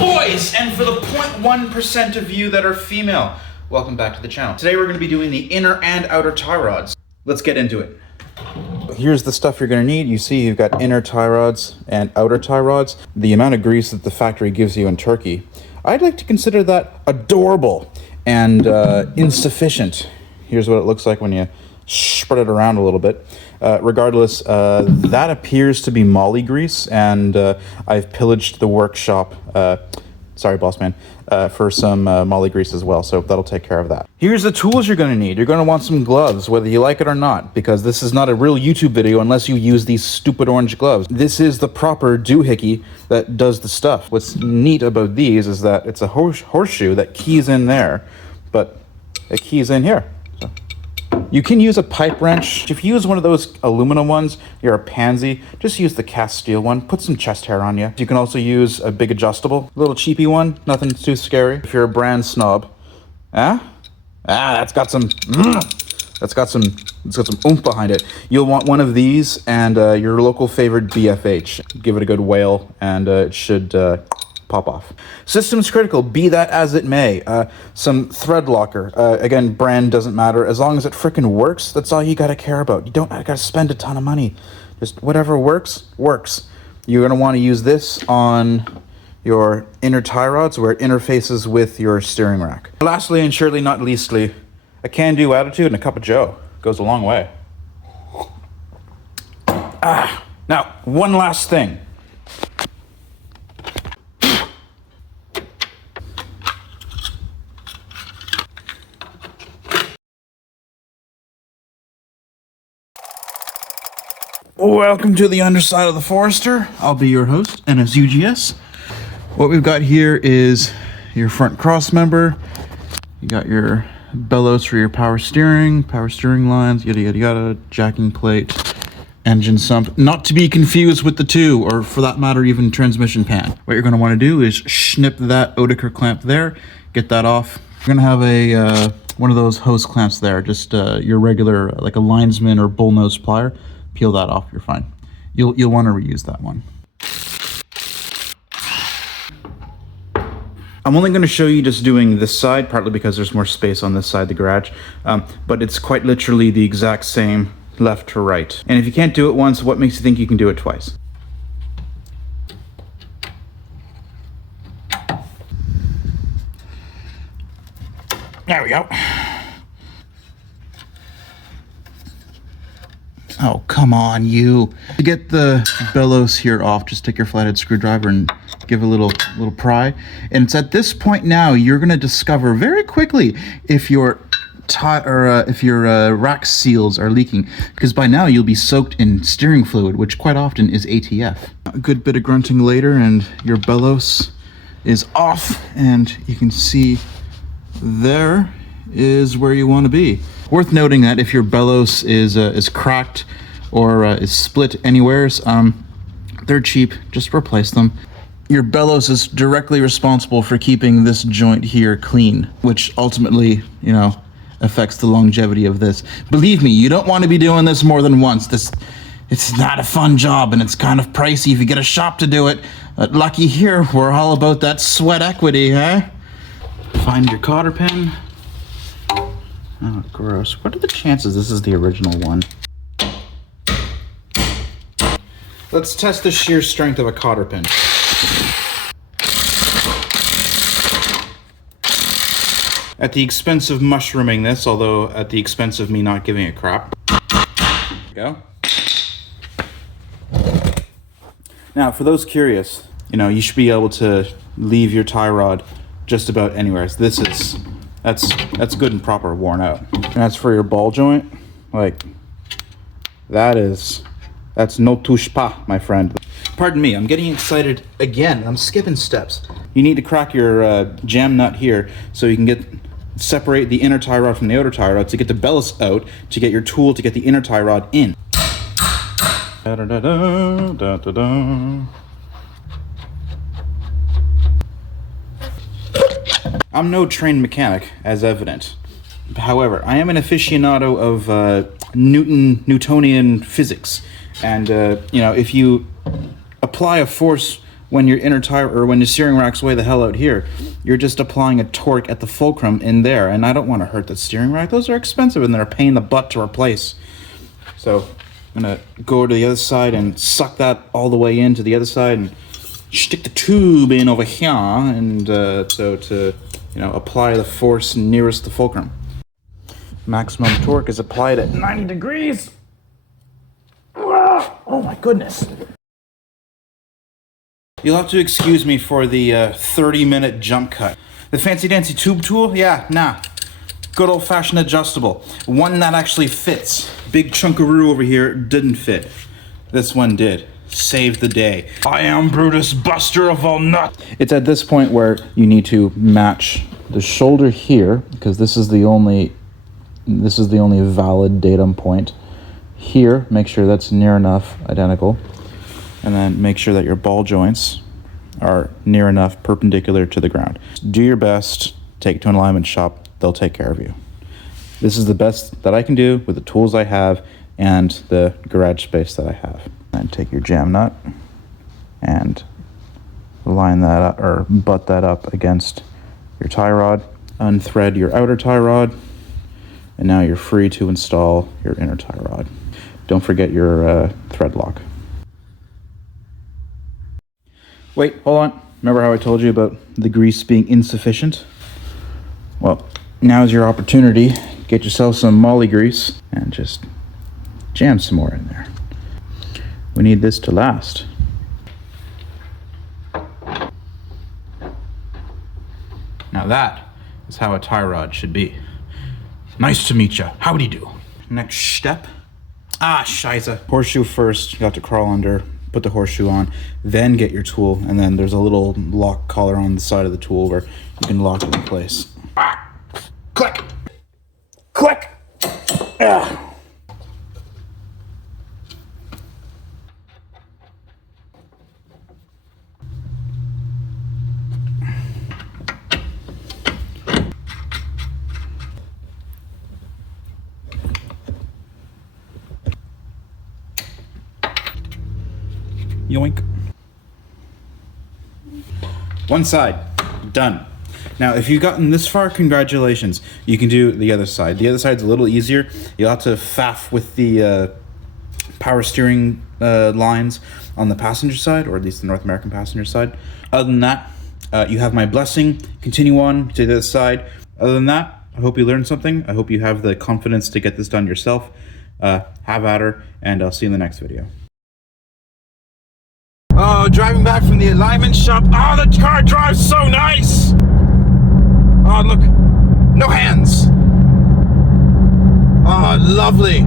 Boys, and for the 0.1% of you that are female, welcome back to the channel. Today we're going to be doing the inner and outer tie rods. Let's get into it. Here's the stuff you're going to need. You see you've got inner tie rods and outer tie rods. The amount of grease that the factory gives you in Turkey, I'd like to consider that adorable and insufficient. Here's what it looks like when you spread it around a little bit. Regardless, that appears to be moly grease, and I've pillaged the workshop, sorry boss man, for some moly grease as well, so that'll take care of that. Here's the tools you're going to need. You're going to want some gloves, whether you like it or not, because this is not a real YouTube video unless you use these stupid orange gloves. This is the proper doohickey that does the stuff. What's neat about these is that it's a horseshoe that keys in there, but it keys in here. You can use a pipe wrench. If you use one of those aluminum ones, you're a pansy. Just use the cast steel one. Put some chest hair on you. You can also use a big adjustable, little cheapy one. Nothing too scary. If you're a brand snob, that's got some oomph behind it. You'll want one of these and your local favorite BFH. Give it a good whale and it should pop off. Systems critical, be that as it may. Some thread locker. Again, brand doesn't matter. As long as it frickin' works, that's all you gotta care about. You don't gotta spend a ton of money. Just whatever works, works. You're gonna wanna use this on your inner tie rods where it interfaces with your steering rack. Lastly, and surely not leastly, a can-do attitude and a cup of joe goes a long way. Now, one last thing. Welcome to the underside of the Forester. I'll be your host, NSUGS. What we've got here is your front cross member. You got your bellows for your power steering lines, yada yada yada, jacking plate, engine sump. Not to be confused with the two, or for that matter, even transmission pan. What you're going to want to do is snip that Oetiker clamp there, get that off. You're going to have a one of those hose clamps there, just your regular, like a linesman or bullnose plier. Peel that off, you're fine. You'll want to reuse that one. I'm only going to show you just doing this side, partly because there's more space on this side of the garage, but it's quite literally the exact same left to right. And if you can't do it once, what makes you think you can do it twice? There we go. Oh, come on, you. To get the bellows here off, just take your flathead screwdriver and give a little pry. And it's at this point now you're going to discover very quickly if your rack seals are leaking, because by now you'll be soaked in steering fluid, which quite often is ATF. A good bit of grunting later and your bellows is off, and you can see there is where you want to be. Worth noting that if your bellows is cracked or is split anywheres, they're cheap. Just replace them. Your bellows is directly responsible for keeping this joint here clean, which ultimately, you know, affects the longevity of this. Believe me, you don't want to be doing this more than once. It's not a fun job, and it's kind of pricey if you get a shop to do it. Lucky here, we're all about that sweat equity, huh? Find your cotter pin. Oh, gross. What are the chances this is the original one? Let's test the shear strength of a cotter pin. At the expense of mushrooming this, although at the expense of me not giving a crap. There we go. Now, for those curious, you know, you should be able to leave your tie rod just about anywhere. So that's good and proper worn out. And as for your ball joint, like, that's no touche pas, my friend. Pardon me, I'm getting excited again. I'm skipping steps. You need to crack your jam nut here so you can separate the inner tie rod from the outer tie rod to get the bellows out, to get your tool to get the inner tie rod in. Da, da, da, da, da, da, da. I'm no trained mechanic, as evident. However, I am an aficionado of Newtonian physics, and you know, if you apply a force when your inner tire, or when your steering rack's way the hell out here, you're just applying a torque at the fulcrum in there, and I don't want to hurt the steering rack. Those are expensive and they're a pain in the butt to replace. So I'm gonna go to the other side and suck that all the way into the other side and stick the tube in over here, and so to, you know, apply the force nearest the fulcrum. Maximum torque is applied at 90 degrees. Oh my goodness. You'll have to excuse me for the 30-minute jump cut. The fancy dancy tube tool? Yeah, nah. Good old-fashioned adjustable. One that actually fits. Big chunkaroo over here didn't fit. This one did. Saved the day. I am Brutus, buster of all nuts. It's at this point where you need to match the shoulder here, because this is the only valid datum point. Here, make sure that's near enough identical. And then make sure that your ball joints are near enough perpendicular to the ground. Do your best, take it to an alignment shop, they'll take care of you. This is the best that I can do with the tools I have and the garage space that I have. And take your jam nut and line that up, or butt that up against your tie rod. Unthread your outer tie rod, and now you're free to install your inner tie rod. Don't forget your thread lock. Wait, hold on. Remember how I told you about the grease being insufficient? Well, now's your opportunity. Get yourself some molly grease and just jam some more in there. We need this to last. Now that is how a tie rod should be. Nice to meet you. Howdy do. Next step. Ah, scheisse. Horseshoe first. You have to crawl under, put the horseshoe on, then get your tool, and then there's a little lock collar on the side of the tool where you can lock it in place. Ah, click! Click! Ah. Yoink. One side, done. Now, if you've gotten this far, congratulations. You can do the other side. The other side's a little easier. You'll have to faff with the power steering lines on the passenger side, or at least the North American passenger side. Other than that, you have my blessing. Continue on to the other side. Other than that, I hope you learned something. I hope you have the confidence to get this done yourself. Have at her, and I'll see you in the next video. Oh, driving back from the alignment shop. Oh, the car drives so nice. Oh, look, no hands. Oh, lovely.